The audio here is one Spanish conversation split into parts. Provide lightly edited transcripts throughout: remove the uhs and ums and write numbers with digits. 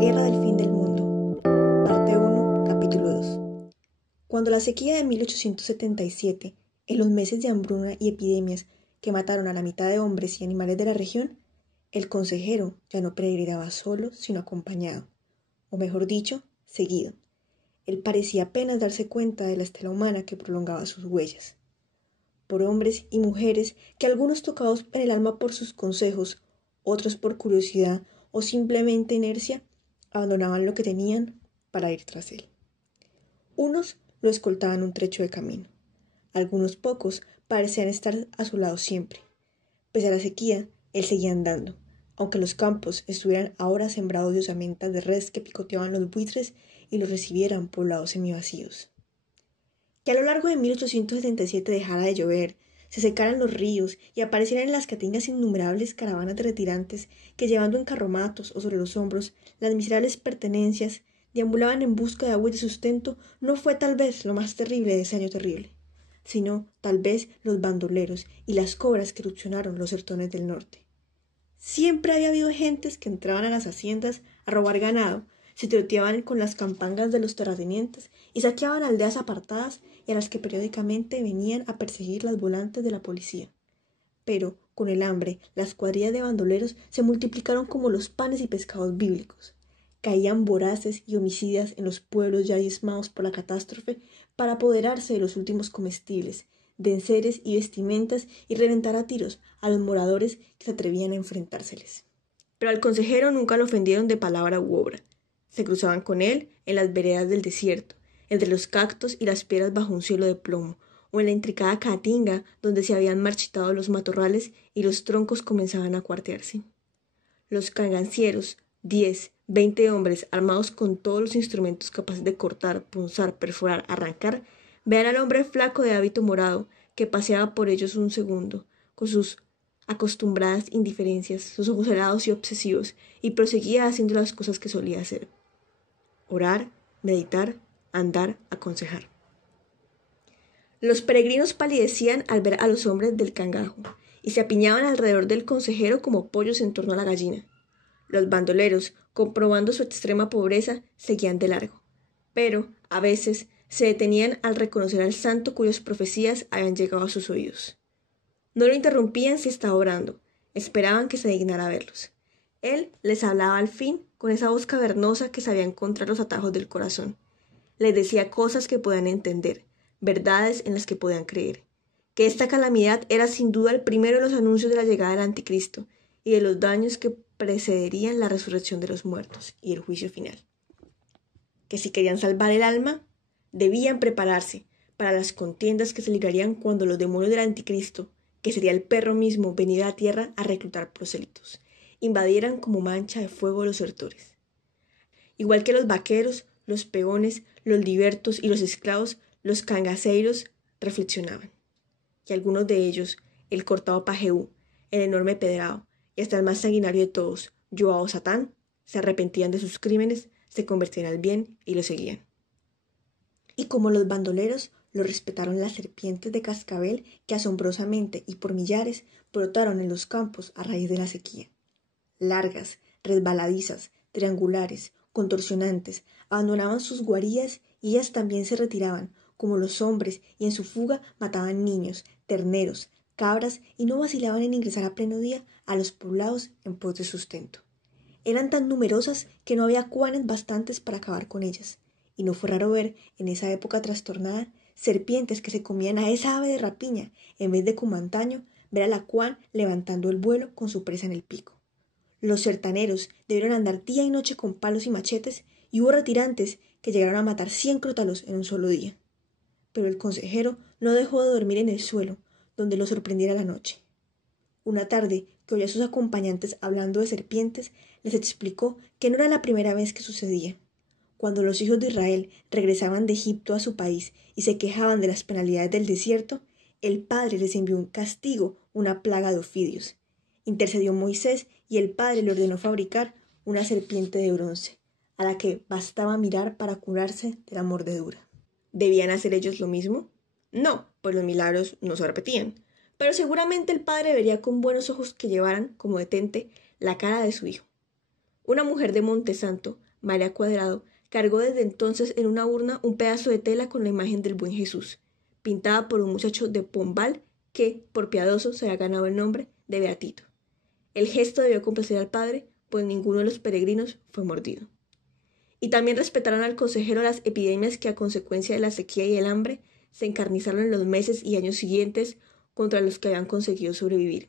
guerra del fin del mundo. Parte 1, capítulo 2. Cuando la sequía de 1877, en los meses de hambruna y epidemias que mataron a la mitad de hombres y animales de la región, el consejero ya no peregrinaba solo, sino acompañado, o mejor dicho, seguido. Él parecía apenas darse cuenta de la estela humana que prolongaba sus huellas. Por hombres y mujeres que algunos tocados en el alma por sus consejos, otros por curiosidad o simplemente inercia, abandonaban lo que tenían para ir tras él. Unos lo escoltaban un trecho de camino. Algunos pocos parecían estar a su lado siempre. Pese a la sequía, él seguía andando, aunque los campos estuvieran ahora sembrados de osamentas de res que picoteaban los buitres y los recibieran poblados semivacíos. Que a lo largo de 1877 dejara de llover, se secaran los ríos y aparecieran en las caatingas innumerables caravanas de retirantes que, llevando en carromatos o sobre los hombros las miserables pertenencias, deambulaban en busca de agua y de sustento, no fue tal vez lo más terrible de ese año terrible, sino tal vez los bandoleros y las cobras que erupcionaron los sertones del norte. Siempre había habido gentes que entraban a las haciendas a robar ganado, se tiroteaban con las campangas de los terratenientes y saqueaban aldeas apartadas y a las que periódicamente venían a perseguir las volantes de la policía. Pero, con el hambre, las cuadrillas de bandoleros se multiplicaron como los panes y pescados bíblicos. Caían voraces y homicidas en los pueblos ya diezmados por la catástrofe para apoderarse de los últimos comestibles, de enseres y vestimentas y reventar a tiros a los moradores que se atrevían a enfrentárseles. Pero al consejero nunca lo ofendieron de palabra u obra. Se cruzaban con él en las veredas del desierto, entre los cactos y las piedras bajo un cielo de plomo, o en la intricada caatinga donde se habían marchitado los matorrales y los troncos comenzaban a cuartearse. Los cangancieros, 10, 20 hombres armados con todos los instrumentos capaces de cortar, punzar, perforar, arrancar, vean al hombre flaco de hábito morado que paseaba por ellos un segundo, con sus acostumbradas indiferencias, sus ojos helados y obsesivos, y proseguía haciendo las cosas que solía hacer: orar, meditar, andar, aconsejar. Los peregrinos palidecían al ver a los hombres del cangajo y se apiñaban alrededor del consejero como pollos en torno a la gallina. Los bandoleros, comprobando su extrema pobreza, seguían de largo, pero, a veces, se detenían al reconocer al santo cuyas profecías habían llegado a sus oídos. No lo interrumpían si estaba orando, esperaban que se dignara verlos. Él les hablaba al fin con esa voz cavernosa que sabía encontrar los atajos del corazón. Les decía cosas que podían entender, verdades en las que podían creer. Que esta calamidad era sin duda el primero de los anuncios de la llegada del anticristo y de los daños que precederían la resurrección de los muertos y el juicio final. Que si querían salvar el alma, debían prepararse para las contiendas que se librarían cuando los demonios del anticristo, que sería el perro mismo venido a la tierra a reclutar prosélitos, invadieran como mancha de fuego los sertores. Igual que los vaqueros, los peones, los libertos y los esclavos, los cangaceiros reflexionaban. Y algunos de ellos, el cortado Pajeú, el enorme Pedrao y hasta el más sanguinario de todos, Joao Satán, se arrepentían de sus crímenes, se convertían al bien y lo seguían. Y como los bandoleros, lo respetaron las serpientes de cascabel que asombrosamente y por millares brotaron en los campos a raíz de la sequía. Largas, resbaladizas, triangulares, contorsionantes, abandonaban sus guaridas y ellas también se retiraban, como los hombres, y en su fuga mataban niños, terneros, cabras y no vacilaban en ingresar a pleno día a los poblados en pos de sustento. Eran tan numerosas que no había cuanes bastantes para acabar con ellas, y no fue raro ver, en esa época trastornada, serpientes que se comían a esa ave de rapiña, en vez de como antaño, ver a la cuan levantando el vuelo con su presa en el pico. Los sertaneros debieron andar día y noche con palos y machetes, y hubo retirantes que llegaron a matar 100 crótalos en un solo día. Pero el consejero no dejó de dormir en el suelo, donde lo sorprendiera la noche. Una tarde, que oyó a sus acompañantes hablando de serpientes, les explicó que no era la primera vez que sucedía. Cuando los hijos de Israel regresaban de Egipto a su país y se quejaban de las penalidades del desierto, el Padre les envió un castigo, una plaga de ofidios. Intercedió Moisés y el Padre le ordenó fabricar una serpiente de bronce, a la que bastaba mirar para curarse de la mordedura. ¿Debían hacer ellos lo mismo? No, pues los milagros no se repetían, pero seguramente el Padre vería con buenos ojos que llevaran, como detente, la cara de su hijo. Una mujer de Montesanto, María Cuadrado, cargó desde entonces en una urna un pedazo de tela con la imagen del Buen Jesús, pintada por un muchacho de Pombal que, por piadoso, se había ganado el nombre de Beatito. El gesto debió complacer al padre, pues ninguno de los peregrinos fue mordido. Y también respetaron al consejero las epidemias que a consecuencia de la sequía y el hambre se encarnizaron en los meses y años siguientes contra los que habían conseguido sobrevivir.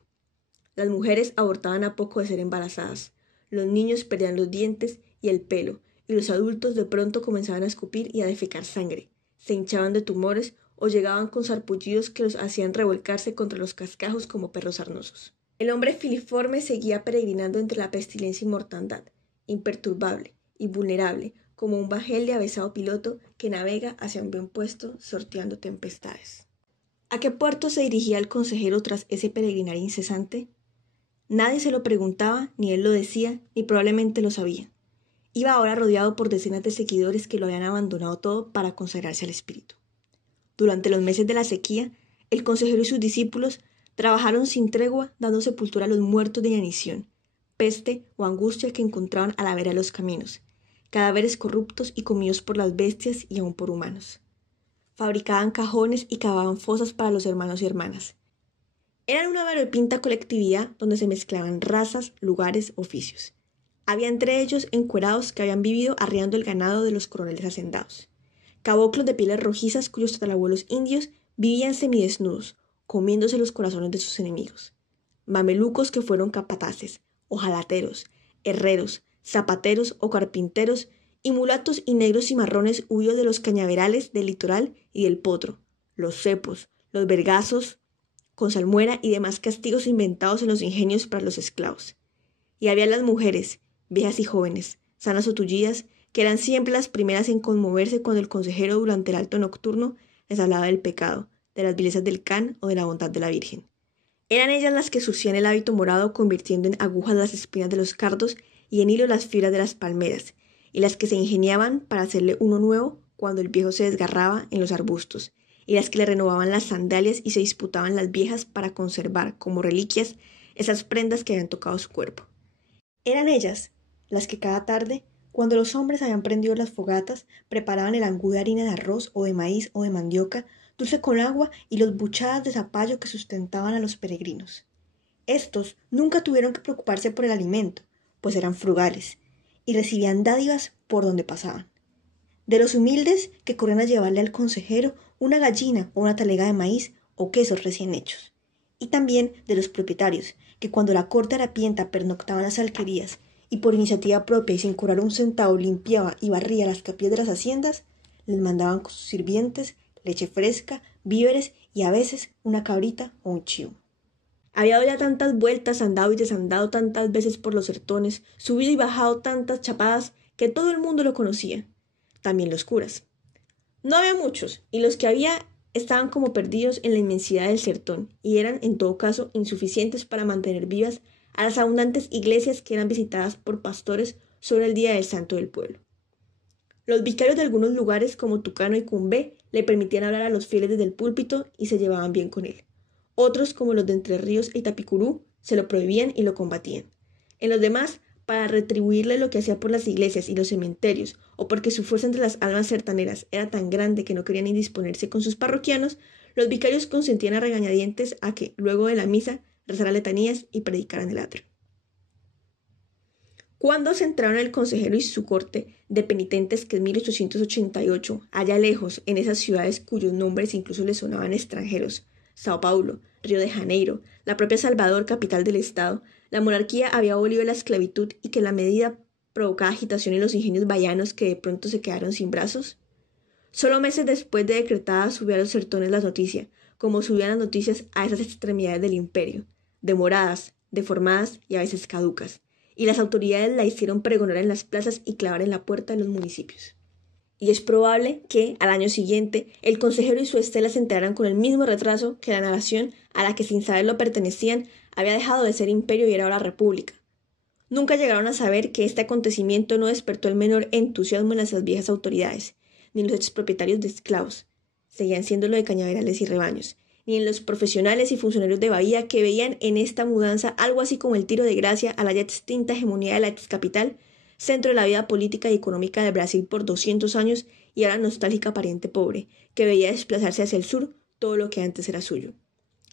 Las mujeres abortaban a poco de ser embarazadas, los niños perdían los dientes y el pelo, y los adultos de pronto comenzaban a escupir y a defecar sangre, se hinchaban de tumores o llegaban con sarpullidos que los hacían revolcarse contra los cascajos como perros sarnosos. El hombre filiforme seguía peregrinando entre la pestilencia y mortandad, imperturbable y vulnerable, como un bajel de avesado piloto que navega hacia un buen puesto sorteando tempestades. ¿A qué puerto se dirigía el consejero tras ese peregrinar incesante? Nadie se lo preguntaba, ni él lo decía, ni probablemente lo sabía. Iba ahora rodeado por decenas de seguidores que lo habían abandonado todo para consagrarse al espíritu. Durante los meses de la sequía, el consejero y sus discípulos trabajaron sin tregua dando sepultura a los muertos de inanición, peste o angustia que encontraban a la vera de los caminos, cadáveres corruptos y comidos por las bestias y aún por humanos. Fabricaban cajones y cavaban fosas para los hermanos y hermanas. Eran una variopinta colectividad donde se mezclaban razas, lugares, oficios. Había entre ellos encuerados que habían vivido arriando el ganado de los coroneles hacendados, caboclos de pieles rojizas cuyos tatarabuelos indios vivían semidesnudos, comiéndose los corazones de sus enemigos, mamelucos que fueron capataces, ojalateros, herreros, zapateros o carpinteros, y mulatos y negros y marrones huidos de los cañaverales del litoral y del potro, los cepos, los vergazos con salmuera y demás castigos inventados en los ingenios para los esclavos. Y había las mujeres, viejas y jóvenes, sanas o tullidas, que eran siempre las primeras en conmoverse cuando el consejero durante el alto nocturno les hablaba del pecado, de las vilezas del can o de la bondad de la Virgen. Eran ellas las que surcían el hábito morado convirtiendo en agujas las espinas de los cardos y en hilo las fibras de las palmeras, y las que se ingeniaban para hacerle uno nuevo cuando el viejo se desgarraba en los arbustos, y las que le renovaban las sandalias y se disputaban las viejas para conservar como reliquias esas prendas que habían tocado su cuerpo. Eran ellas las que cada tarde, cuando los hombres habían prendido las fogatas, preparaban el angú de harina de arroz o de maíz o de mandioca, dulce con agua y los buchadas de zapallo que sustentaban a los peregrinos. Estos nunca tuvieron que preocuparse por el alimento, pues eran frugales, y recibían dádivas por donde pasaban. De los humildes que corrían a llevarle al consejero una gallina o una talega de maíz o quesos recién hechos. Y también de los propietarios, que cuando la corte harapienta pernoctaba en las alquerías y por iniciativa propia y sin cobrar un centavo limpiaba y barría las capillas de las haciendas, les mandaban con sus sirvientes leche fresca, víveres y a veces una cabrita o un chivo. Había dado ya tantas vueltas, andado y desandado tantas veces por los sertones, subido y bajado tantas chapadas, que todo el mundo lo conocía, también los curas. No había muchos, y los que había estaban como perdidos en la inmensidad del sertón, y eran, en todo caso, insuficientes para mantener vivas a las abundantes iglesias que eran visitadas por pastores sobre el día del santo del pueblo. Los vicarios de algunos lugares, como Tucano y Cumbé, le permitían hablar a los fieles desde el púlpito y se llevaban bien con él. Otros, como los de Entre Ríos e Itapicurú, se lo prohibían y lo combatían. En los demás, para retribuirle lo que hacía por las iglesias y los cementerios, o porque su fuerza entre las almas sertaneras era tan grande que no querían indisponerse con sus parroquianos, los vicarios consentían a regañadientes a que, luego de la misa, rezaran letanías y predicaran el atrio. Cuando se entraron el consejero y su corte de penitentes, que en 1888, allá lejos, en esas ciudades cuyos nombres incluso le sonaban extranjeros, Sao Paulo, Río de Janeiro, la propia Salvador, capital del estado, la monarquía había abolido la esclavitud y que la medida provocaba agitación en los ingenios bahianos que de pronto se quedaron sin brazos. Solo meses después de decretada subió a los sertones la noticia, como subían las noticias a esas extremidades del imperio, demoradas, deformadas y a veces caducas, y las autoridades la hicieron pregonar en las plazas y clavar en la puerta de los municipios. Y es probable que, al año siguiente, el consejero y su estela se enteraran con el mismo retraso que la nación a la que sin saberlo pertenecían había dejado de ser imperio y era ahora república. Nunca llegaron a saber que este acontecimiento no despertó el menor entusiasmo en las viejas autoridades, ni en los expropietarios de esclavos, seguían siéndolo de cañaverales y rebaños, ni en los profesionales y funcionarios de Bahía que veían en esta mudanza algo así como el tiro de gracia a la ya extinta hegemonía de la excapital, centro de la vida política y económica de Brasil por 200 años y ahora nostálgica pariente pobre, que veía desplazarse hacia el sur todo lo que antes era suyo.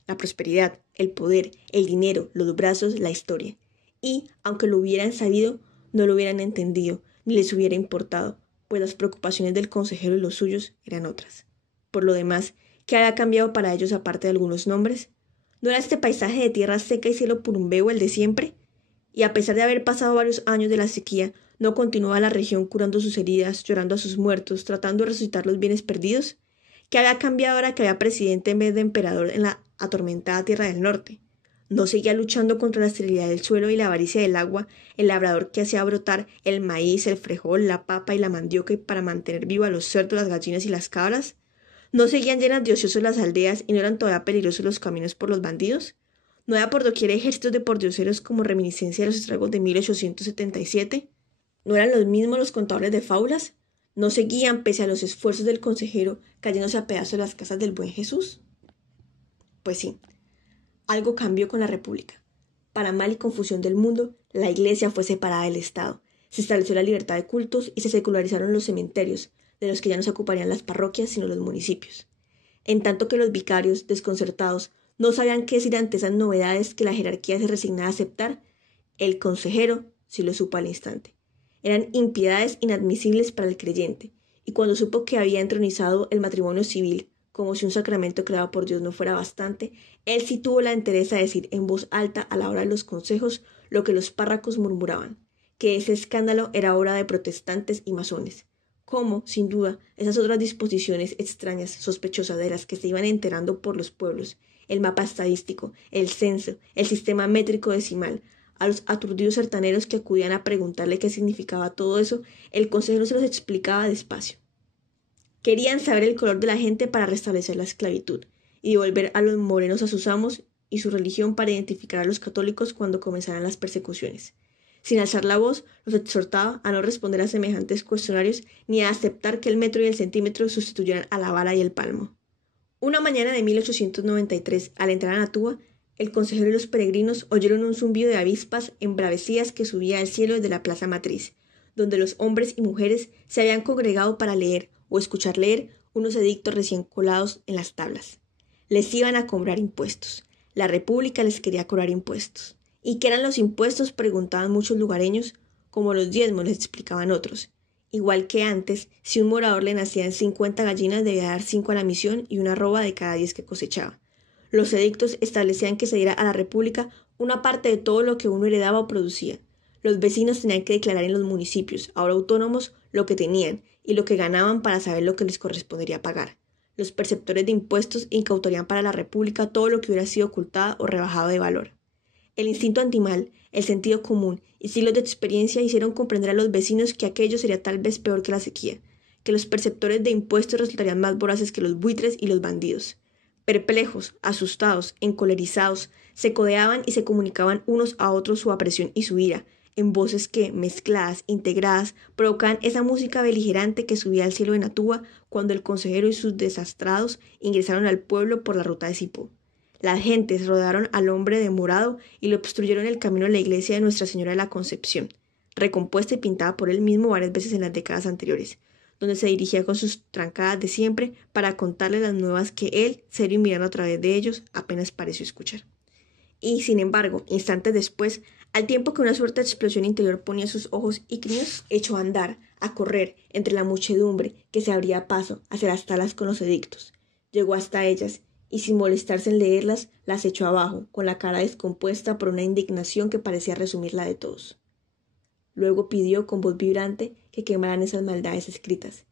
La prosperidad, el poder, el dinero, los brazos, la historia. Y, aunque lo hubieran sabido, no lo hubieran entendido, ni les hubiera importado, pues las preocupaciones del consejero y los suyos eran otras. Por lo demás, ¿qué había cambiado para ellos aparte de algunos nombres? ¿No era este paisaje de tierra seca y cielo purumbeo el de siempre? Y a pesar de haber pasado varios años de la sequía, ¿no continuaba la región curando sus heridas, llorando a sus muertos, tratando de resucitar los bienes perdidos? ¿Qué había cambiado ahora que había presidente en vez de emperador en la atormentada tierra del norte? ¿No seguía luchando contra la esterilidad del suelo y la avaricia del agua, el labrador que hacía brotar el maíz, el frijol, la papa y la mandioca para mantener vivo a los cerdos, las gallinas y las cabras? ¿No seguían llenas de ociosos las aldeas y no eran todavía peligrosos los caminos por los bandidos? ¿No había por doquier ejércitos de pordioseros como reminiscencia de los estragos de 1877? ¿No eran los mismos los contadores de fábulas? ¿No seguían, pese a los esfuerzos del consejero, cayéndose a pedazos las casas del buen Jesús? Pues sí, algo cambió con la República. Para mal y confusión del mundo, la Iglesia fue separada del Estado. Se estableció la libertad de cultos y se secularizaron los cementerios, de los que ya no se ocuparían las parroquias sino los municipios. En tanto que los vicarios, desconcertados, no sabían qué decir ante esas novedades que la jerarquía se resignaba a aceptar, el consejero sí lo supo al instante. Eran impiedades inadmisibles para el creyente, y cuando supo que había entronizado el matrimonio civil, como si un sacramento creado por Dios no fuera bastante, él sí tuvo la entereza de decir en voz alta a la hora de los consejos lo que los párrocos murmuraban, que ese escándalo era obra de protestantes y masones, como, sin duda, esas otras disposiciones extrañas, sospechosas de las que se iban enterando por los pueblos, el mapa estadístico, el censo, el sistema métrico decimal. A los aturdidos sertaneros que acudían a preguntarle qué significaba todo eso, el consejero se los explicaba despacio. Querían saber el color de la gente para restablecer la esclavitud, y devolver a los morenos a sus amos y su religión para identificar a los católicos cuando comenzaran las persecuciones. Sin alzar la voz, los exhortaba a no responder a semejantes cuestionarios ni a aceptar que el metro y el centímetro sustituyeran a la vara y el palmo. Una mañana de 1893, al entrar a Natúa, el consejero y los peregrinos oyeron un zumbido de avispas embravecidas que subía al cielo desde la plaza matriz, donde los hombres y mujeres se habían congregado para leer o escuchar leer unos edictos recién colados en las tablas. Les iban a cobrar impuestos. La República les quería cobrar impuestos. ¿Y qué eran los impuestos?, preguntaban muchos lugareños, como los diezmos, les explicaban otros. Igual que antes, si un morador le nacían 50 gallinas, debía dar 5 a la misión y una arroba de cada 10 que cosechaba. Los edictos establecían que se diera a la República una parte de todo lo que uno heredaba o producía. Los vecinos tenían que declarar en los municipios, ahora autónomos, lo que tenían y lo que ganaban para saber lo que les correspondería pagar. Los perceptores de impuestos incautarían para la República todo lo que hubiera sido ocultado o rebajado de valor. El instinto animal, el sentido común y siglos de experiencia hicieron comprender a los vecinos que aquello sería tal vez peor que la sequía, que los perceptores de impuestos resultarían más voraces que los buitres y los bandidos. Perplejos, asustados, encolerizados, se codeaban y se comunicaban unos a otros su apresión y su ira, en voces que, mezcladas, integradas, provocaban esa música beligerante que subía al cielo de Natúa cuando el consejero y sus desastrados ingresaron al pueblo por la ruta de Cipó. Las gentes rodearon al hombre de morado y le obstruyeron el camino a la iglesia de Nuestra Señora de la Concepción, recompuesta y pintada por él mismo varias veces en las décadas anteriores, donde se dirigía con sus trancadas de siempre para contarles las nuevas que él, serio y mirando a través de ellos, apenas pareció escuchar. Y, sin embargo, instantes después, al tiempo que una suerte de explosión interior ponía sus ojos ígneos, echó a andar, a correr, entre la muchedumbre que se abría paso hacia las talas con los edictos. Llegó hasta ellas, y sin molestarse en leerlas, las echó abajo, con la cara descompuesta por una indignación que parecía resumir la de todos. Luego pidió con voz vibrante que quemaran esas maldades escritas,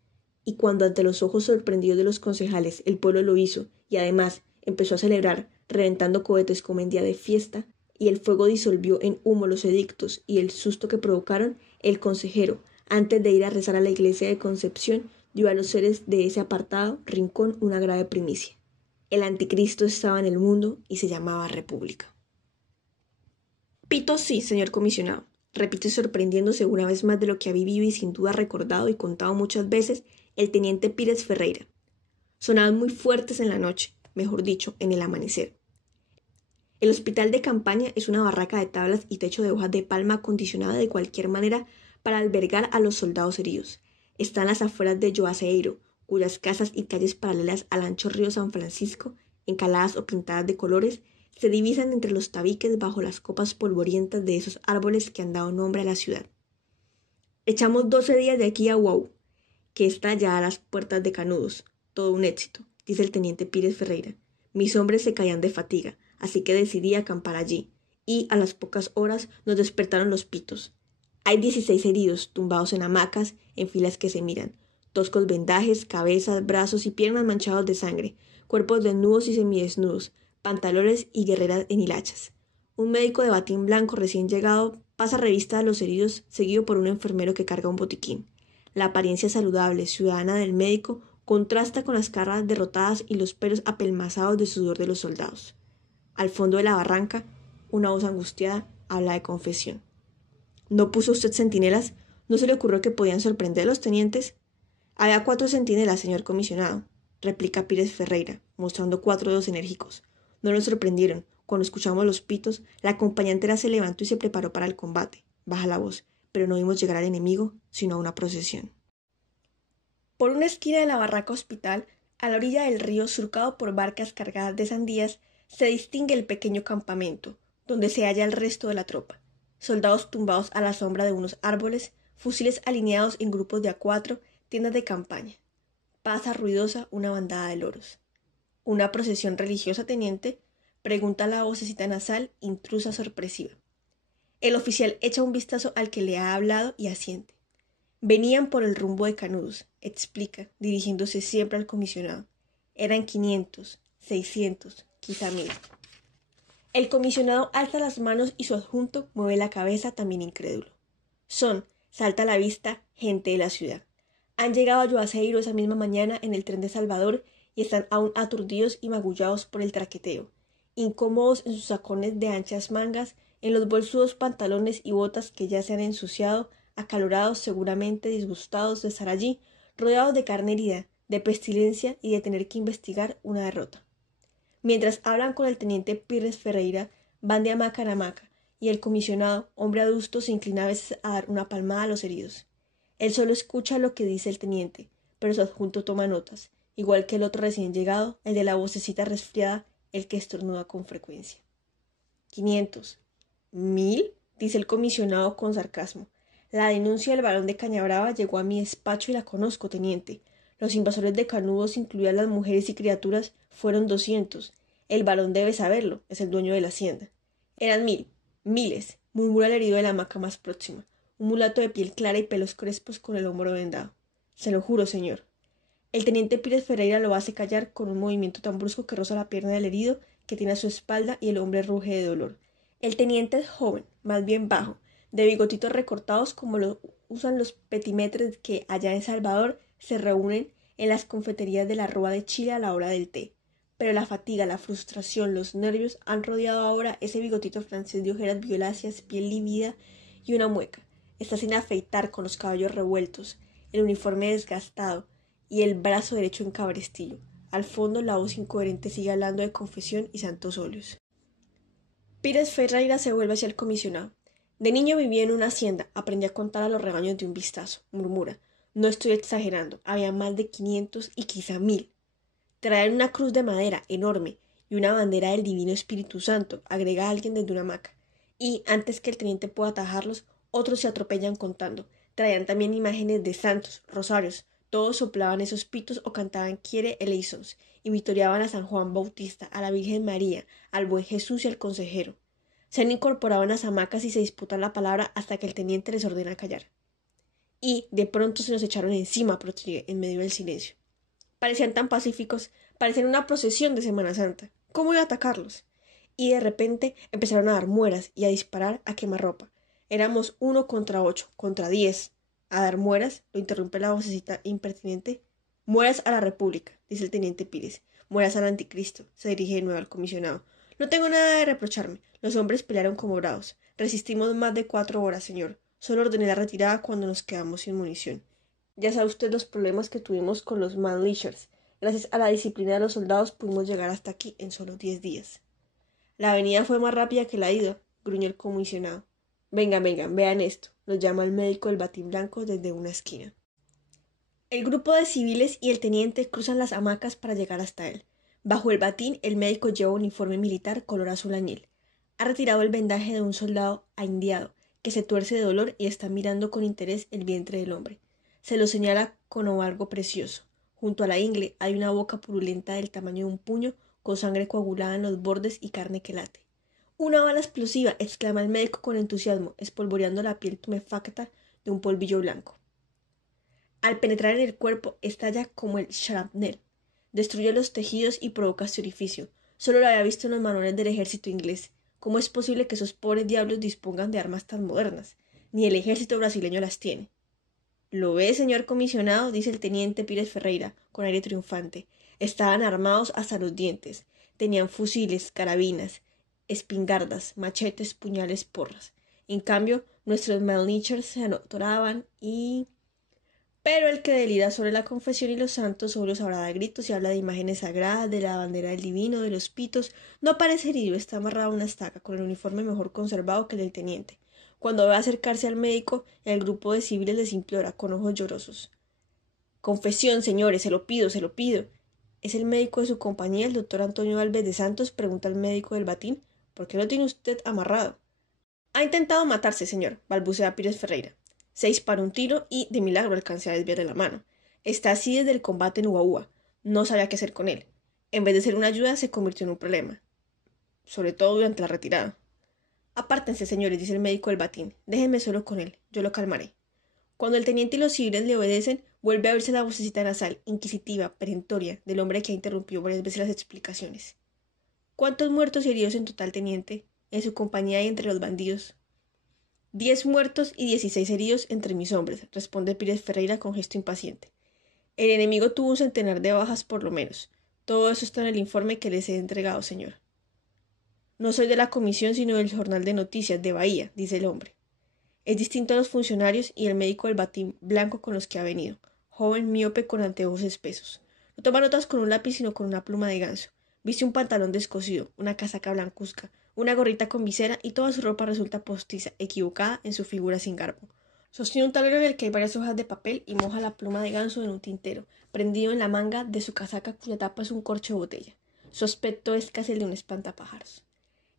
y cuando ante los ojos sorprendidos de los concejales el pueblo lo hizo, y además empezó a celebrar, reventando cohetes como en día de fiesta, y el fuego disolvió en humo los edictos y el susto que provocaron, el consejero, antes de ir a rezar a la iglesia de Concepción, dio a los seres de ese apartado rincón una grave primicia. El anticristo estaba en el mundo y se llamaba República. Pito sí, señor comisionado, repite sorprendiéndose una vez más de lo que había vivido y sin duda recordado y contado muchas veces el teniente Pires Ferreira. Sonaban muy fuertes en la noche, mejor dicho, en el amanecer. El hospital de campaña es una barraca de tablas y techo de hojas de palma acondicionada de cualquier manera para albergar a los soldados heridos. Están las afueras de Juazeiro, cuyas casas y calles paralelas al ancho río San Francisco, encaladas o pintadas de colores, se divisan entre los tabiques bajo las copas polvorientas de esos árboles que han dado nombre a la ciudad. Echamos 12 días de aquí a Wau, que está ya a las puertas de Canudos. Todo un éxito, dice el teniente Pires Ferreira. Mis hombres se caían de fatiga, así que decidí acampar allí, y a las pocas horas nos despertaron los pitos. Hay 16 heridos, tumbados en hamacas, en filas que se miran, toscos vendajes, cabezas, brazos y piernas manchados de sangre, cuerpos desnudos y semidesnudos, pantalones y guerreras en hilachas. Un médico de batín blanco recién llegado pasa revista a los heridos, seguido por un enfermero que carga un botiquín. La apariencia saludable, ciudadana del médico contrasta con las caras derrotadas y los pelos apelmazados de sudor de los soldados. Al fondo de la barranca, una voz angustiada habla de confesión. ¿No puso usted centinelas? ¿No se le ocurrió que podían sorprender a los tenientes? Había 4 centinelas, señor comisionado, replica Pires Ferreira, mostrando 4 dedos enérgicos. No nos sorprendieron. Cuando escuchamos los pitos, la acompañantera se levantó y se preparó para el combate. Baja la voz, pero no vimos llegar al enemigo, sino a una procesión. Por una esquina de la barraca hospital, a la orilla del río surcado por barcas cargadas de sandías, se distingue el pequeño campamento, donde se halla el resto de la tropa. Soldados tumbados a la sombra de unos árboles, fusiles alineados en grupos de A4, tiendas de campaña. Pasa ruidosa una bandada de loros. ¿Una procesión religiosa, teniente?, pregunta la vocecita nasal, intrusa sorpresiva. El oficial echa un vistazo al que le ha hablado y asiente. Venían por el rumbo de Canudos, explica, dirigiéndose siempre al comisionado. Eran 500, 600, quizá 1000. El comisionado alza las manos y su adjunto mueve la cabeza también incrédulo. Son, salta a la vista, gente de la ciudad. Han llegado a Juazeiro esa misma mañana en el tren de Salvador y están aún aturdidos y magullados por el traqueteo, incómodos en sus sacones de anchas mangas, en los bolsudos pantalones y botas que ya se han ensuciado, acalorados, seguramente disgustados de estar allí, rodeados de carne herida, de pestilencia y de tener que investigar una derrota. Mientras hablan con el teniente Pires Ferreira, van de hamaca en hamaca, y el comisionado, hombre adusto, se inclina a veces a dar una palmada a los heridos. Él solo escucha lo que dice el teniente, pero su adjunto toma notas, igual que el otro recién llegado, el de la vocecita resfriada, el que estornuda con frecuencia. 500. ¿1000? Dice el comisionado con sarcasmo. La denuncia del barón de Cañabrava llegó a mi despacho y la conozco, teniente. Los invasores de Canudos, incluidas las mujeres y criaturas, fueron 200. El barón debe saberlo, es el dueño de la hacienda. Eran 1000, miles, murmura el herido de la hamaca más próxima, un mulato de piel clara y pelos crespos con el hombro vendado. Se lo juro, señor. El teniente Pires Ferreira lo hace callar con un movimiento tan brusco que roza la pierna del herido que tiene a su espalda y el hombre ruge de dolor. El teniente es joven, más bien bajo, de bigotitos recortados como lo usan los petimetres que allá en Salvador se reúnen en las confiterías de la Rúa de Chile a la hora del té. Pero la fatiga, la frustración, los nervios han rodeado ahora ese bigotito francés de ojeras violáceas, piel lívida y una mueca. Está sin afeitar, con los cabellos revueltos, el uniforme desgastado y el brazo derecho en cabrestillo. Al fondo la voz incoherente sigue hablando de confesión y santos óleos. Pires Ferreira se vuelve hacia el comisionado. De niño viví en una hacienda, aprendí a contar a los rebaños de un vistazo, murmura. No estoy exagerando, había más de 500 y quizá 1000. Traen una cruz de madera enorme y una bandera del Divino Espíritu Santo, agrega alguien desde una hamaca. Y, antes que el teniente pueda atajarlos, otros se atropellan contando. Traían también imágenes de santos, rosarios. Todos soplaban esos pitos o cantaban Kyrie eleison y victoriaban a San Juan Bautista, a la Virgen María, al buen Jesús y al consejero. Se han incorporado en las hamacas y se disputan la palabra hasta que el teniente les ordena callar. Y de pronto se nos echaron encima, prosigue, en medio del silencio. Parecían tan pacíficos, parecían una procesión de Semana Santa. ¿Cómo iba a atacarlos? Y de repente empezaron a dar mueras y a disparar a quemarropa. Éramos 1 contra 8, contra 10. ¿A dar mueras? Lo interrumpe la vocecita impertinente. Mueras a la República, dice el teniente Pires. Mueras al anticristo, se dirige de nuevo al comisionado. No tengo nada de reprocharme. Los hombres pelearon como bravos. Resistimos más de 4 horas, señor. Solo ordené la retirada cuando nos quedamos sin munición. Ya sabe usted los problemas que tuvimos con los Mannlichers. Gracias a la disciplina de los soldados pudimos llegar hasta aquí en solo 10 días. La venida fue más rápida que la ida, gruñó el comisionado. Vengan, vean esto. lo llama el médico del batín blanco desde una esquina. El grupo de civiles y el teniente cruzan las hamacas para llegar hasta él. Bajo el batín, el médico lleva un uniforme militar color azul añil. Ha retirado el vendaje de un soldado indiado, que se tuerce de dolor y está mirando con interés el vientre del hombre. Se lo señala con algo precioso. Junto a la ingle hay una boca purulenta del tamaño de un puño, con sangre coagulada en los bordes y carne que late. «¡Una bala explosiva!», exclama el médico con entusiasmo, espolvoreando la piel tumefacta de un polvillo blanco. Al penetrar en el cuerpo, estalla como el shrapnel. Destruye los tejidos y provoca este orificio. Solo lo había visto en los manuales del ejército inglés. ¿Cómo es posible que esos pobres diablos dispongan de armas tan modernas? Ni el ejército brasileño las tiene. «¿Lo ve, señor comisionado?», dice el teniente Pires Ferreira, con aire triunfante. Estaban armados hasta los dientes. Tenían fusiles, carabinas, espingardas, machetes, puñales, porras. En cambio, nuestros malnichers se atoraban y... Pero el que delira sobre la confesión y los santos solo sabrá de gritos y habla de imágenes sagradas, de la bandera del divino, de los pitos. No parece herido, está amarrado a una estaca, con el uniforme mejor conservado que el del teniente. Cuando ve acercarse al médico, el grupo de civiles les implora, con ojos llorosos. «Confesión, señores, se lo pido, se lo pido». ¿Es el médico de su compañía, el doctor Antonio Alves de Santos?, pregunta el médico del batín. «¿Por qué lo tiene usted amarrado?». «Ha intentado matarse, señor», balbucea Pires Ferreira. Se disparó un tiro y, de milagro, alcancé a desviarle la mano. Está así desde el combate en Uaúa. No sabía qué hacer con él. En vez de ser una ayuda, se convirtió en un problema. Sobre todo durante la retirada. «Apártense, señores», dice el médico del batín. «Déjenme solo con él. Yo lo calmaré». Cuando el teniente y los civiles le obedecen, vuelve a oírse la vocecita nasal, inquisitiva, perentoria, del hombre que ha interrumpido varias veces las explicaciones. «¿Cuántos muertos y heridos en total, teniente? En su compañía y entre los bandidos». 10 muertos y 16 heridos entre mis hombres», responde Pires Ferreira con gesto impaciente. «El enemigo tuvo un centenar de bajas por lo menos. Todo eso está en el informe que les he entregado, señor». «No soy de la comisión, sino del jornal de noticias de Bahía», dice el hombre. Es distinto a los funcionarios y el médico del batín blanco con los que ha venido, joven, miope, con anteojos espesos. No toma notas con un lápiz, sino con una pluma de ganso. Viste un pantalón descosido, una casaca blancuzca, una gorrita con visera y toda su ropa resulta postiza, equivocada en su figura sin garbo. Sostiene un tablero en el que hay varias hojas de papel y moja la pluma de ganso en un tintero, prendido en la manga de su casaca cuya tapa es un corcho de botella. Su aspecto es casi el de un espantapájaros.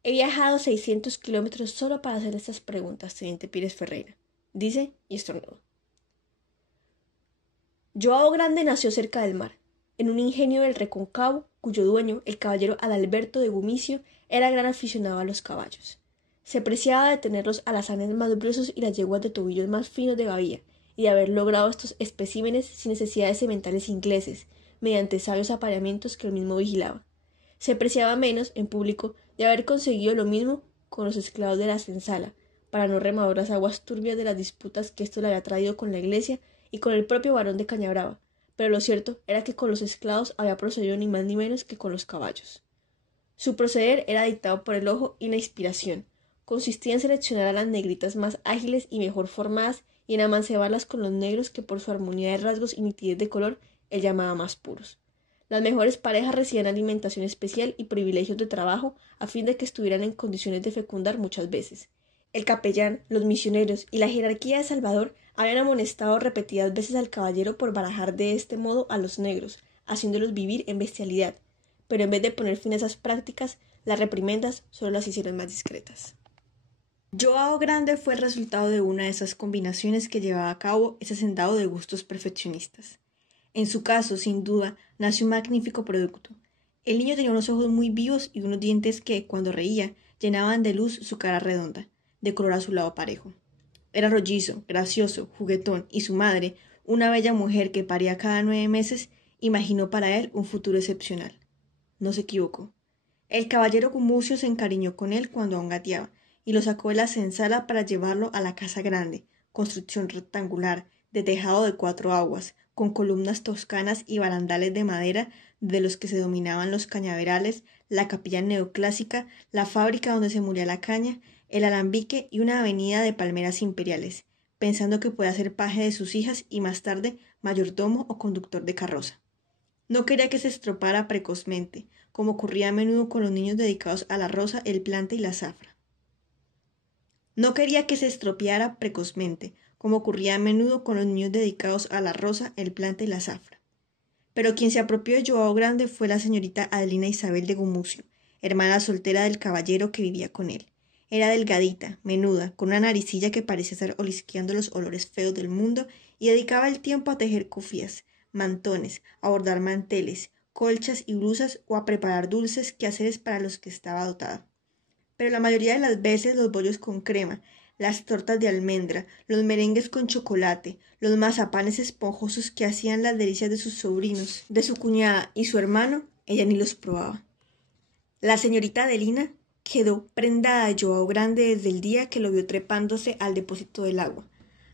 «He viajado 600 kilómetros solo para hacer estas preguntas, teniente Pires Ferreira», dice y estornuda. Joao Grande nació cerca del mar, en un ingenio del Reconcavo, cuyo dueño, el caballero Adalberto de Bumicio, era gran aficionado a los caballos. Se preciaba de tener los alazanes más gruesos y las yeguas de tobillos más finos de Bahía, y de haber logrado estos especímenes sin necesidad de sementales ingleses, mediante sabios apareamientos que él mismo vigilaba. Se preciaba menos, en público, de haber conseguido lo mismo con los esclavos de la Sensala, para no remar las aguas turbias de las disputas que esto le había traído con la Iglesia y con el propio barón de Cañabrava, pero lo cierto era que con los esclavos había procedido ni más ni menos que con los caballos. Su proceder era dictado por el ojo y la inspiración. Consistía en seleccionar a las negritas más ágiles y mejor formadas y en amancebarlas con los negros que por su armonía de rasgos y nitidez de color él llamaba más puros. Las mejores parejas recibían alimentación especial y privilegios de trabajo a fin de que estuvieran en condiciones de fecundar muchas veces. El capellán, los misioneros y la jerarquía de Salvador habían amonestado repetidas veces al caballero por barajar de este modo a los negros, haciéndolos vivir en bestialidad, pero en vez de poner fin a esas prácticas, las reprimendas solo las hicieron más discretas. Joao Grande fue el resultado de una de esas combinaciones que llevaba a cabo ese hacendado de gustos perfeccionistas. En su caso, sin duda, nació un magnífico producto. El niño tenía unos ojos muy vivos y unos dientes que, cuando reía, llenaban de luz su cara redonda, de color azulado parejo. Era rollizo, gracioso, juguetón, y su madre, una bella mujer que paría cada 9 meses, imaginó para él un futuro excepcional. No se equivocó. El caballero Gumucio se encariñó con él cuando aún gateaba, y lo sacó de la senzala para llevarlo a la casa grande, construcción rectangular, de tejado de 4 aguas, con columnas toscanas y barandales de madera de los que se dominaban los cañaverales, la capilla neoclásica, la fábrica donde se molía la caña, el alambique y una avenida de palmeras imperiales, pensando que podía ser paje de sus hijas y más tarde mayordomo o conductor de carroza. No quería que se estropara precozmente, como ocurría a menudo con los niños dedicados a la rosa, el plante y la zafra. No quería que se estropeara precozmente, como ocurría a menudo con los niños dedicados a la rosa, el planta y la zafra. Pero quien se apropió de Joao Grande fue la señorita Adelina Isabel de Gumucio, hermana soltera del caballero que vivía con él. Era delgadita, menuda, con una naricilla que parecía estar olisqueando los olores feos del mundo, y dedicaba el tiempo a tejer cufías, mantones, a bordar manteles, colchas y blusas o a preparar dulces quehaceres para los que estaba dotada. Pero la mayoría de las veces los bollos con crema, las tortas de almendra, los merengues con chocolate, los mazapanes esponjosos que hacían las delicias de sus sobrinos, de su cuñada y su hermano, ella ni los probaba. La señorita Adelina quedó prendada de Joao Grande desde el día que lo vio trepándose al depósito del agua.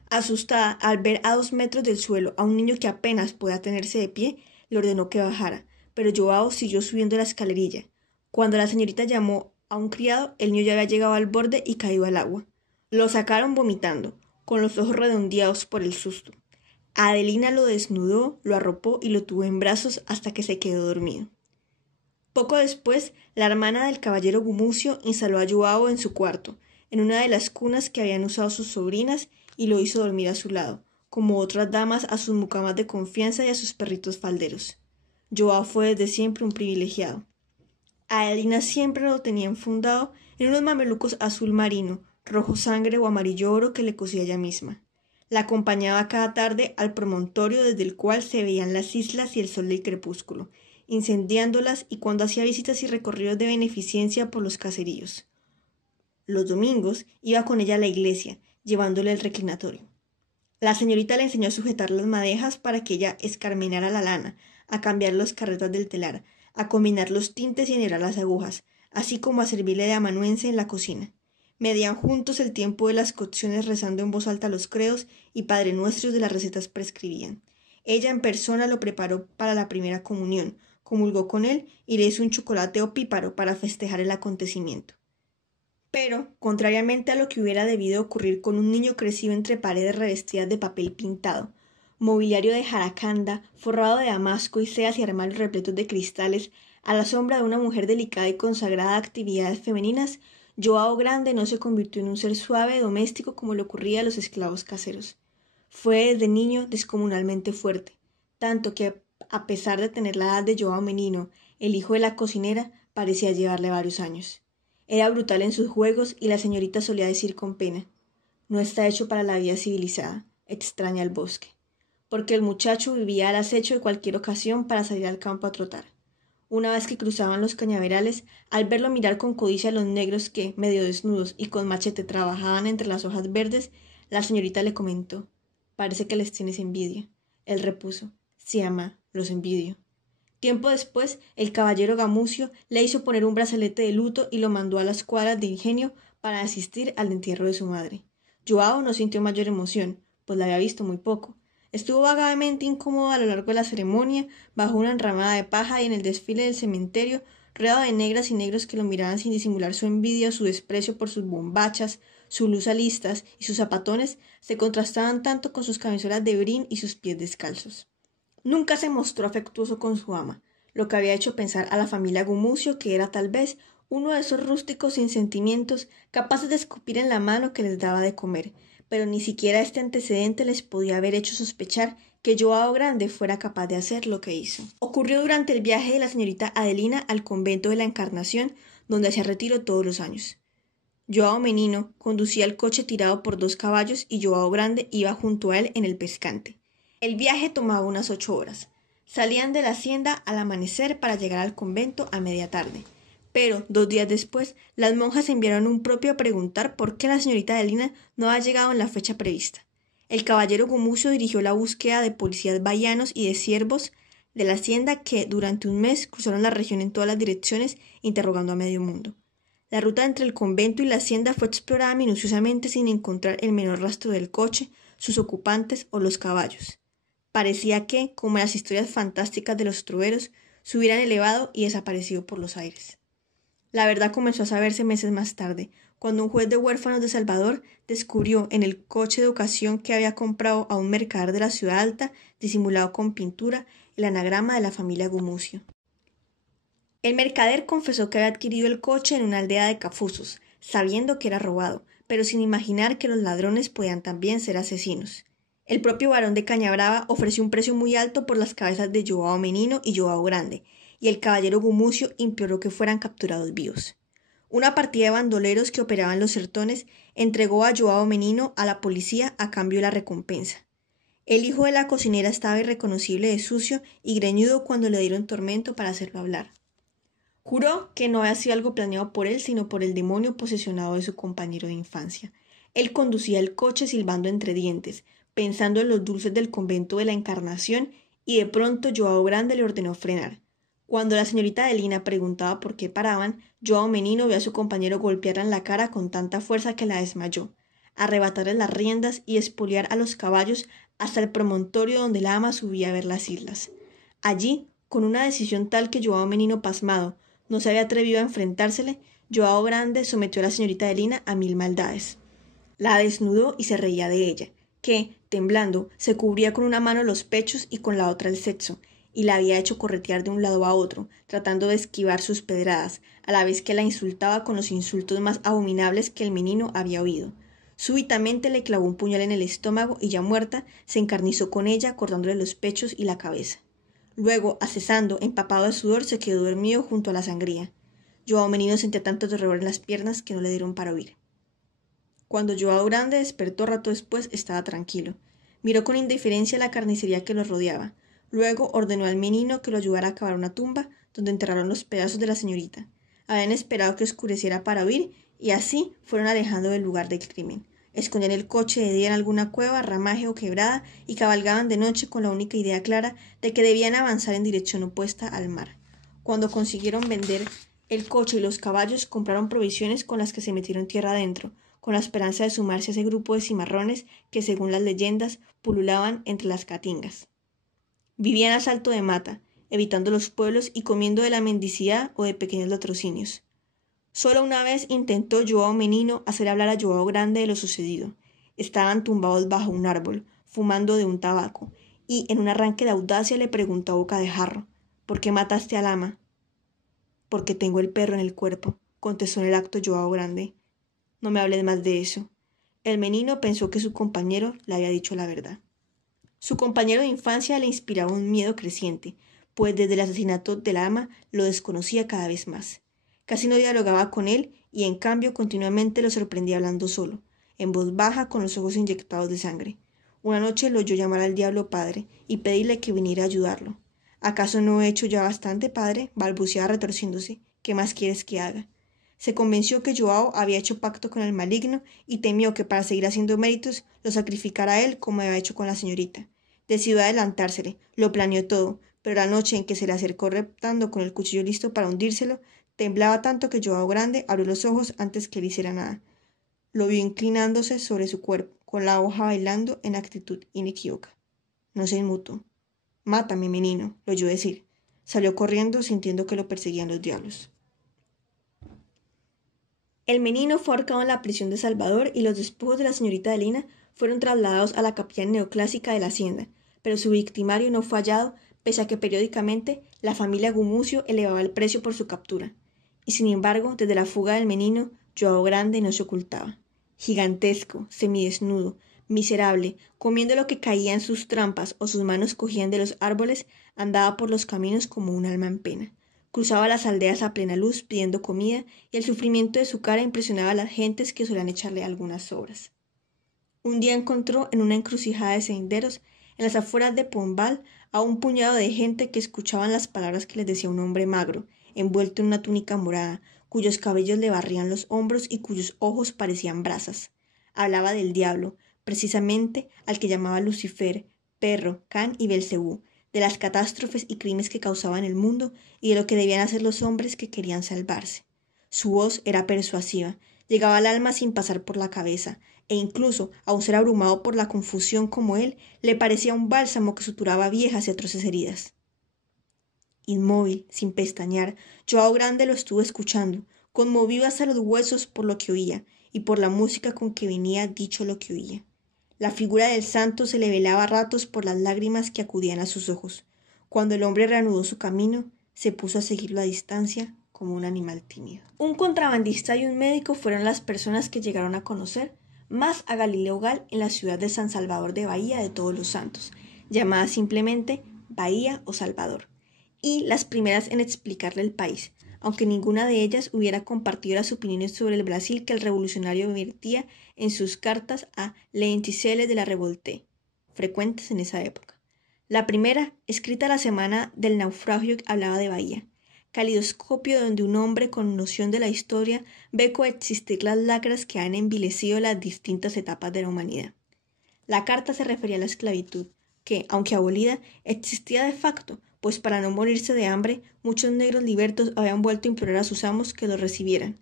Asustada al ver a 2 metros del suelo a un niño que apenas podía tenerse de pie, le ordenó que bajara, pero Joao siguió subiendo la escalerilla. Cuando la señorita llamó a un criado, el niño ya había llegado al borde y caído al agua. Lo sacaron vomitando, con los ojos redondeados por el susto. Adelina lo desnudó, lo arropó y lo tuvo en brazos hasta que se quedó dormido. Poco después, la hermana del caballero Gumucio instaló a Joao en su cuarto, en una de las cunas que habían usado sus sobrinas, y lo hizo dormir a su lado, como otras damas a sus mucamas de confianza y a sus perritos falderos. Joao fue desde siempre un privilegiado. Adelina siempre lo tenía enfundado en unos mamelucos azul marino, rojo sangre o amarillo oro que le cosía ella misma. La acompañaba cada tarde al promontorio desde el cual se veían las islas y el sol del crepúsculo, incendiándolas, y cuando hacía visitas y recorridos de beneficencia por los caseríos. Los domingos iba con ella a la iglesia, llevándole el reclinatorio. La señorita le enseñó a sujetar las madejas para que ella escarmenara la lana, a cambiar los carretas del telar, a combinar los tintes y enhebrar las agujas, así como a servirle de amanuense en la cocina. Medían juntos el tiempo de las cocciones rezando en voz alta los credos y Padre Nuestros de las recetas prescribían. Ella en persona lo preparó para la primera comunión, comulgó con él y le hizo un chocolate opíparo para festejar el acontecimiento. Pero, contrariamente a lo que hubiera debido ocurrir con un niño crecido entre paredes revestidas de papel pintado, mobiliario de jaracanda, forrado de damasco y sedas y armarios repletos de cristales, a la sombra de una mujer delicada y consagrada a actividades femeninas, Joao Grande no se convirtió en un ser suave doméstico como le ocurría a los esclavos caseros. Fue desde niño descomunalmente fuerte, tanto que, a pesar de tener la edad de Joao Menino, el hijo de la cocinera, parecía llevarle varios años. Era brutal en sus juegos y la señorita solía decir con pena: «No está hecho para la vida civilizada, extraña el bosque», porque el muchacho vivía al acecho de cualquier ocasión para salir al campo a trotar. Una vez que cruzaban los cañaverales, al verlo mirar con codicia a los negros que, medio desnudos y con machete, trabajaban entre las hojas verdes, la señorita le comentó: «Parece que les tienes envidia». Él repuso: «Sí, ama, los envidio». Tiempo después, el caballero Gumucio le hizo poner un brazalete de luto y lo mandó a las cuadras de Ingenio para asistir al entierro de su madre. Joao no sintió mayor emoción, pues la había visto muy poco. Estuvo vagamente incómodo a lo largo de la ceremonia, bajo una enramada de paja y en el desfile del cementerio, rodeado de negras y negros que lo miraban sin disimular su envidia o su desprecio por sus bombachas, sus lusalistas y sus zapatones se contrastaban tanto con sus camisolas de brin y sus pies descalzos. Nunca se mostró afectuoso con su ama, lo que había hecho pensar a la familia Gumucio que era tal vez uno de esos rústicos sin sentimientos capaces de escupir en la mano que les daba de comer, pero ni siquiera este antecedente les podía haber hecho sospechar que Joao Grande fuera capaz de hacer lo que hizo. Ocurrió durante el viaje de la señorita Adelina al convento de la Encarnación, donde hacía retiro todos los años. Joao Menino conducía el coche tirado por 2 caballos y Joao Grande iba junto a él en el pescante. El viaje tomaba unas 8 horas. Salían de la hacienda al amanecer para llegar al convento a media tarde. Pero, 2 días después, las monjas enviaron un propio a preguntar por qué la señorita Adelina no había llegado en la fecha prevista. El caballero Gumucio dirigió la búsqueda de policías bahianos y de siervos de la hacienda que, durante un mes, cruzaron la región en todas las direcciones, interrogando a medio mundo. La ruta entre el convento y la hacienda fue explorada minuciosamente sin encontrar el menor rastro del coche, sus ocupantes o los caballos. Parecía que, como en las historias fantásticas de los troveros, se hubieran elevado y desaparecido por los aires. La verdad comenzó a saberse meses más tarde, cuando un juez de huérfanos de Salvador descubrió en el coche de ocasión que había comprado a un mercader de la ciudad alta, disimulado con pintura, el anagrama de la familia Gumucio. El mercader confesó que había adquirido el coche en una aldea de Cafusos, sabiendo que era robado, pero sin imaginar que los ladrones podían también ser asesinos. El propio barón de Cañabrava ofreció un precio muy alto por las cabezas de Joao Menino y Joao Grande, y el caballero Gumucio imploró que fueran capturados vivos. Una partida de bandoleros que operaban los sertones entregó a Joao Menino a la policía a cambio de la recompensa. El hijo de la cocinera estaba irreconocible de sucio y greñudo cuando le dieron tormento para hacerlo hablar. Juró que no había sido algo planeado por él, sino por el demonio posesionado de su compañero de infancia. Él conducía el coche silbando entre dientes, pensando en los dulces del convento de la Encarnación, y de pronto Joao Grande le ordenó frenar. Cuando la señorita Adelina preguntaba por qué paraban, Joao Menino vio a su compañero golpearla en la cara con tanta fuerza que la desmayó, arrebatarle las riendas y espoliar a los caballos hasta el promontorio donde la ama subía a ver las islas. Allí, con una decisión tal que Joao Menino, pasmado, no se había atrevido a enfrentársele, Joao Grande sometió a la señorita Adelina a 1000 maldades. La desnudó y se reía de ella, que, temblando, se cubría con una mano los pechos y con la otra el sexo, y la había hecho corretear de un lado a otro, tratando de esquivar sus pedradas, a la vez que la insultaba con los insultos más abominables que el menino había oído. Súbitamente le clavó un puñal en el estómago y, ya muerta, se encarnizó con ella, cortándole los pechos y la cabeza. Luego, accesando, empapado de sudor, se quedó dormido junto a la sangría. Joao Menino sentía tanto terror en las piernas que no le dieron para huir. Cuando Joao Grande despertó rato después, estaba tranquilo. Miró con indiferencia la carnicería que lo rodeaba. Luego ordenó al menino que lo ayudara a cavar una tumba donde enterraron los pedazos de la señorita. Habían esperado que oscureciera para huir y así fueron alejando del lugar del crimen. Escondían el coche de día en alguna cueva, ramaje o quebrada y cabalgaban de noche con la única idea clara de que debían avanzar en dirección opuesta al mar. Cuando consiguieron vender el coche y los caballos, compraron provisiones con las que se metieron tierra adentro, con la esperanza de sumarse a ese grupo de cimarrones que, según las leyendas, pululaban entre las caatingas. Vivían a salto de mata, evitando los pueblos y comiendo de la mendicidad o de pequeños latrocinios. Solo una vez intentó Joao Menino hacer hablar a Joao Grande de lo sucedido. Estaban tumbados bajo un árbol, fumando de un tabaco, y en un arranque de audacia le preguntó a boca de jarro: «¿Por qué mataste al ama?» «Porque tengo el perro en el cuerpo», contestó en el acto Joao Grande. «No me hables más de eso». El menino pensó que su compañero le había dicho la verdad. Su compañero de infancia le inspiraba un miedo creciente, pues desde el asesinato del ama lo desconocía cada vez más. Casi no dialogaba con él y, en cambio, continuamente lo sorprendía hablando solo, en voz baja, con los ojos inyectados de sangre. Una noche lo oyó llamar al diablo padre y pedirle que viniera a ayudarlo. «¿Acaso no he hecho ya bastante, padre?», balbuceaba retorciéndose. «¿Qué más quieres que haga?». Se convenció que Joao había hecho pacto con el maligno y temió que, para seguir haciendo méritos, lo sacrificara a él como había hecho con la señorita. Decidió adelantársele, lo planeó todo, pero la noche en que se le acercó reptando con el cuchillo listo para hundírselo, temblaba tanto que Joao Grande abrió los ojos antes que él hiciera nada. Lo vio inclinándose sobre su cuerpo, con la hoja bailando en actitud inequívoca. No se inmutó. «Mátame, menino», lo oyó decir. Salió corriendo, sintiendo que lo perseguían los diablos. El menino fue ahorcado en la prisión de Salvador y los despojos de la señorita Adelina fueron trasladados a la capilla neoclásica de la hacienda, pero su victimario no fue hallado, pese a que periódicamente la familia Gumucio elevaba el precio por su captura. Y sin embargo, desde la fuga del menino, Joao Grande no se ocultaba. Gigantesco, semidesnudo, miserable, comiendo lo que caía en sus trampas o sus manos cogían de los árboles, andaba por los caminos como un alma en pena. Cruzaba las aldeas a plena luz pidiendo comida y el sufrimiento de su cara impresionaba a las gentes que solían echarle algunas sobras. Un día encontró en una encrucijada de senderos, en las afueras de Pombal, a un puñado de gente que escuchaban las palabras que les decía un hombre magro, envuelto en una túnica morada, cuyos cabellos le barrían los hombros y cuyos ojos parecían brasas. Hablaba del diablo, precisamente al que llamaba Lucifer, perro, Can y Belcebú, de las catástrofes y crímenes que causaban el mundo y de lo que debían hacer los hombres que querían salvarse. Su voz era persuasiva, llegaba al alma sin pasar por la cabeza, e incluso, a un ser abrumado por la confusión como él, le parecía un bálsamo que suturaba viejas y atroces heridas. Inmóvil, sin pestañear, Joao Grande lo estuvo escuchando, conmovido hasta los huesos por lo que oía y por la música con que venía dicho lo que oía. La figura del santo se le velaba a ratos por las lágrimas que acudían a sus ojos. Cuando el hombre reanudó su camino, se puso a seguirlo a distancia, como un animal tímido. Un contrabandista y un médico fueron las personas que llegaron a conocer más a Galileo Gal en la ciudad de San Salvador de Bahía de Todos los Santos, llamada simplemente Bahía o Salvador, y las primeras en explicarle el país, aunque ninguna de ellas hubiera compartido las opiniones sobre el Brasil que el revolucionario vertía en sus cartas a Lenticelles de la Revolte, frecuentes en esa época. La primera, escrita la semana del naufragio, hablaba de Bahía, calidoscopio donde un hombre con noción de la historia ve coexistir las lacras que han envilecido las distintas etapas de la humanidad. La carta se refería a la esclavitud, que, aunque abolida, existía de facto, pues para no morirse de hambre, muchos negros libertos habían vuelto a implorar a sus amos que los recibieran.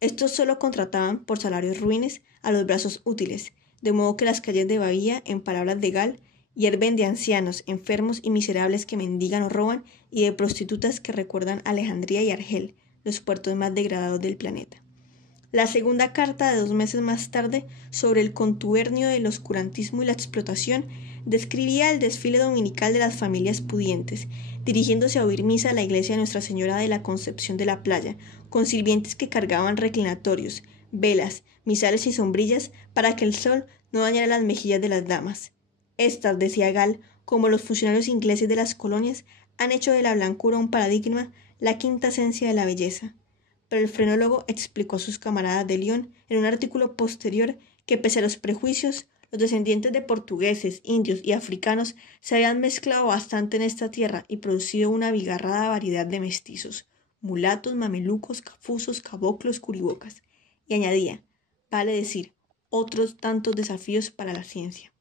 Estos solo contrataban, por salarios ruines, a los brazos útiles, de modo que las calles de Bahía, en palabras de Gal, hierven de ancianos, enfermos y miserables que mendigan o roban, y de prostitutas que recuerdan Alejandría y Argel, los puertos más degradados del planeta. La segunda carta, de 2 meses más tarde, sobre el contubernio del oscurantismo y la explotación, describía el desfile dominical de las familias pudientes, dirigiéndose a oír misa a la iglesia de Nuestra Señora de la Concepción de la Playa, con sirvientes que cargaban reclinatorios, velas, misales y sombrillas para que el sol no dañara las mejillas de las damas. Estas, decía Gal, como los funcionarios ingleses de las colonias, han hecho de la blancura un paradigma, la quinta esencia de la belleza. Pero el frenólogo explicó a sus camaradas de Lyon en un artículo posterior que, pese a los prejuicios, los descendientes de portugueses, indios y africanos se habían mezclado bastante en esta tierra y producido una abigarrada variedad de mestizos, mulatos, mamelucos, cafusos, caboclos, curibocas. Y añadía, vale decir, otros tantos desafíos para la ciencia.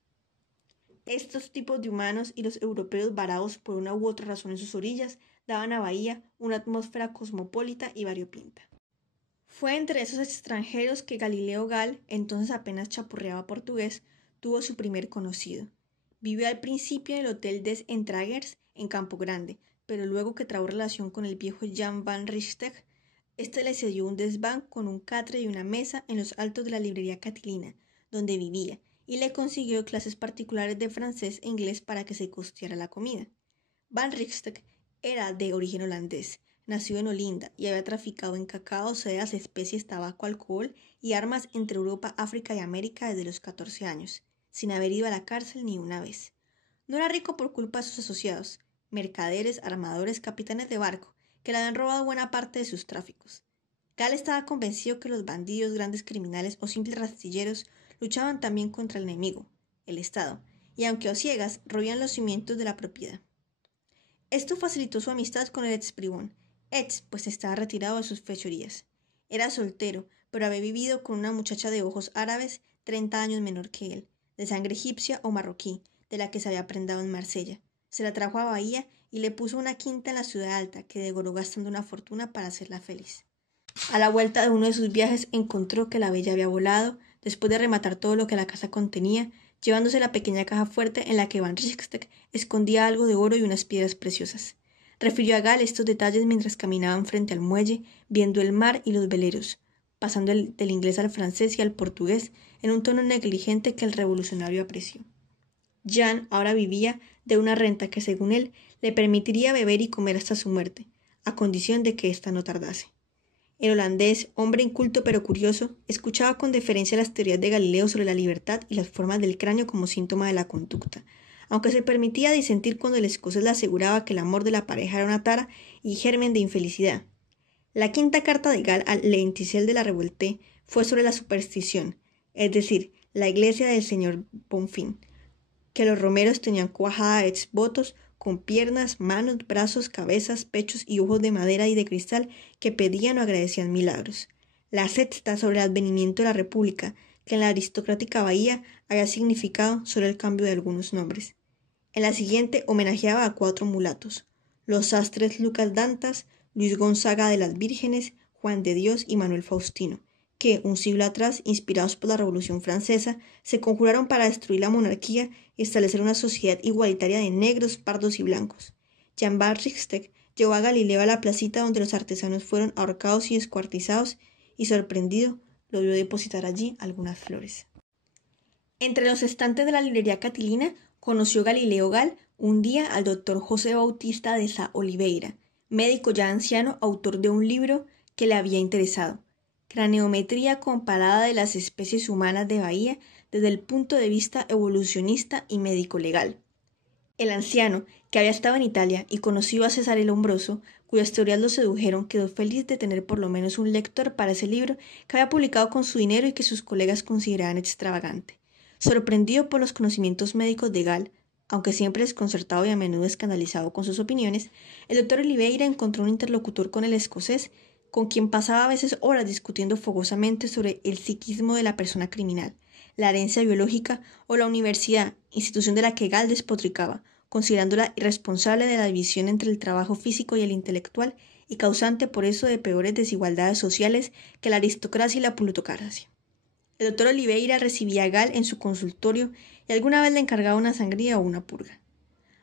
Estos tipos de humanos y los europeos varados por una u otra razón en sus orillas daban a Bahía una atmósfera cosmopolita y variopinta. Fue entre esos extranjeros que Galileo Gal, entonces apenas chapurreaba portugués, tuvo su primer conocido. Vivió al principio en el Hotel des Entragers en Campo Grande, pero luego que trabó relación con el viejo Jan van Rietveld, este le cedió un desván con un catre y una mesa en los altos de la librería Catilina, donde vivía, y le consiguió clases particulares de francés e inglés para que se costeara la comida. Van Rietveld era de origen holandés, nació en Olinda y había traficado en cacao, sedas, especies, tabaco, alcohol y armas entre Europa, África y América desde los 14 años, sin haber ido a la cárcel ni una vez. No era rico por culpa de sus asociados, mercaderes, armadores, capitanes de barco, que le habían robado buena parte de sus tráficos. Gal estaba convencido que los bandidos, grandes criminales o simples rastilleros luchaban también contra el enemigo, el Estado, y aunque a ciegas, roían los cimientos de la propiedad. Esto facilitó su amistad con el ex-bribón, pues estaba retirado de sus fechorías. Era soltero, pero había vivido con una muchacha de ojos árabes 30 años menor que él, de sangre egipcia o marroquí, de la que se había prendado en Marsella. Se la trajo a Bahía y le puso una quinta en la ciudad alta, que devoró gastando una fortuna para hacerla feliz. A la vuelta de uno de sus viajes encontró que la bella había volado, después de rematar todo lo que la casa contenía, llevándose la pequeña caja fuerte en la que Van Rietveld escondía algo de oro y unas piedras preciosas. Refirió a Gal estos detalles mientras caminaban frente al muelle, viendo el mar y los veleros, pasando del inglés al francés y al portugués en un tono negligente que el revolucionario apreció. Jan ahora vivía de una renta que, según él, le permitiría beber y comer hasta su muerte, a condición de que ésta no tardase. El holandés, hombre inculto pero curioso, escuchaba con deferencia las teorías de Galileo sobre la libertad y las formas del cráneo como síntoma de la conducta, aunque se permitía disentir cuando el escocés le aseguraba que el amor de la pareja era una tara y germen de infelicidad. La quinta carta de Gal al Lenticelles de la Revolte fue sobre la superstición, es decir, la iglesia del señor Bonfim, que los romeros tenían cuajada de exvotos con piernas, manos, brazos, cabezas, pechos y ojos de madera y de cristal que pedían o agradecían milagros. La sexta sobre el advenimiento de la República, que en la aristocrática Bahía había significado solo el cambio de algunos nombres. En la siguiente homenajeaba a 4 mulatos, los sastres Lucas Dantas, Luis Gonzaga de las Vírgenes, Juan de Dios y Manuel Faustino, que, un siglo atrás, inspirados por la Revolución Francesa, se conjuraron para destruir la monarquía y establecer una sociedad igualitaria de negros, pardos y blancos. Jan van Rietveld llevó a Galileo a la placita donde los artesanos fueron ahorcados y descuartizados, y sorprendido, lo vio depositar allí algunas flores. Entre los estantes de la librería Catilina, conoció Galileo Gal un día al doctor José Bautista de Sá Oliveira, médico ya anciano, autor de un libro que le había interesado, Craneometría comparada de las especies humanas de Bahía desde el punto de vista evolucionista y médico-legal. El anciano, que había estado en Italia y conoció a Cesare Lombroso, cuyas teorías lo sedujeron, quedó feliz de tener por lo menos un lector para ese libro que había publicado con su dinero y que sus colegas consideraban extravagante. Sorprendido por los conocimientos médicos de Gall, aunque siempre desconcertado y a menudo escandalizado con sus opiniones, el doctor Oliveira encontró un interlocutor con el escocés, con quien pasaba a veces horas discutiendo fogosamente sobre el psiquismo de la persona criminal, la herencia biológica o la universidad, institución de la que Gall despotricaba, considerándola irresponsable de la división entre el trabajo físico y el intelectual y causante por eso de peores desigualdades sociales que la aristocracia y la plutocracia. El doctor Oliveira recibía a Gall en su consultorio y alguna vez le encargaba una sangría o una purga.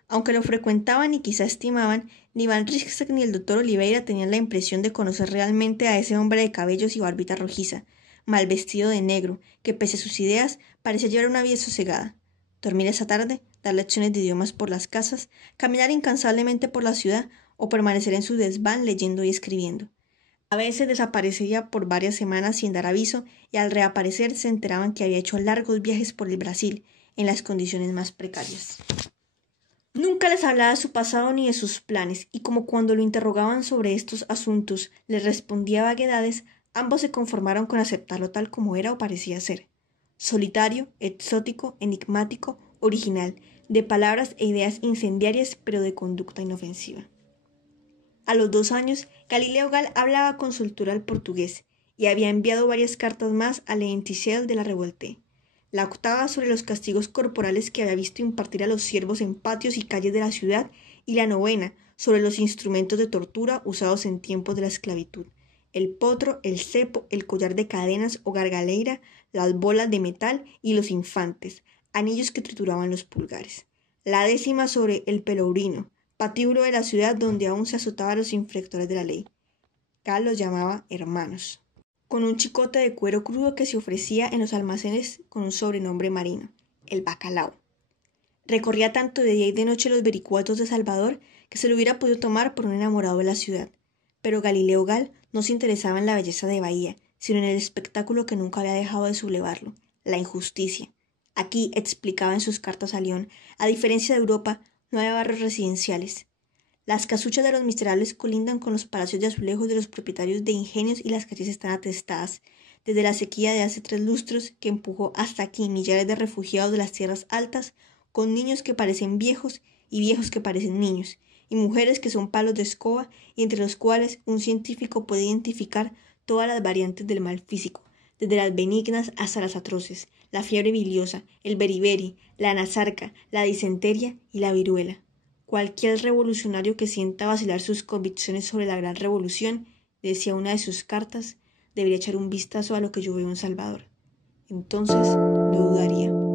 Aunque lo frecuentaban y quizá estimaban, ni Van Rieseck ni el doctor Oliveira tenían la impresión de conocer realmente a ese hombre de cabellos y barbita rojiza, mal vestido de negro, que pese a sus ideas parecía llevar una vida sosegada. Dormir esa tarde, dar lecciones de idiomas por las casas, caminar incansablemente por la ciudad o permanecer en su desván leyendo y escribiendo. A veces desaparecía por varias semanas sin dar aviso y al reaparecer se enteraban que había hecho largos viajes por el Brasil en las condiciones más precarias. Nunca les hablaba de su pasado ni de sus planes, y como cuando lo interrogaban sobre estos asuntos les respondía vaguedades, ambos se conformaron con aceptarlo tal como era o parecía ser. Solitario, exótico, enigmático, original, de palabras e ideas incendiarias pero de conducta inofensiva. A los 2 años, Galileo Gall hablaba con soltura el portugués y había enviado varias cartas más a l'Entichel de la Revolte. La octava sobre los castigos corporales que había visto impartir a los siervos en patios y calles de la ciudad, y la novena sobre los instrumentos de tortura usados en tiempos de la esclavitud: el potro, el cepo, el collar de cadenas o gargaleira, las bolas de metal y los infantes, anillos que trituraban los pulgares. La 10ª sobre el pelourinho, patíbulo de la ciudad donde aún se azotaban a los infractores de la ley. Gall los llamaba hermanos, con un chicote de cuero crudo que se ofrecía en los almacenes con un sobrenombre marino, el bacalao. Recorría tanto de día y de noche los vericuetos de Salvador que se lo hubiera podido tomar por un enamorado de la ciudad, pero Galileo Gall no se interesaba en la belleza de Bahía, sino en el espectáculo que nunca había dejado de sublevarlo, la injusticia. Aquí, explicaba en sus cartas a León, a diferencia de Europa, no hay barrios residenciales. Las casuchas de los miserables colindan con los palacios de azulejos de los propietarios de ingenios y las calles están atestadas, desde la sequía de hace 3 lustros que empujó hasta aquí millares de refugiados de las tierras altas, con niños que parecen viejos y viejos que parecen niños, y mujeres que son palos de escoba y entre los cuales un científico puede identificar todas las variantes del mal físico, desde las benignas hasta las atroces, la fiebre biliosa, el beriberi, la anasarca, la disenteria y la viruela. Cualquier revolucionario que sienta vacilar sus convicciones sobre la gran revolución, decía una de sus cartas, debería echar un vistazo a lo que yo veo en Salvador. Entonces lo dudaría.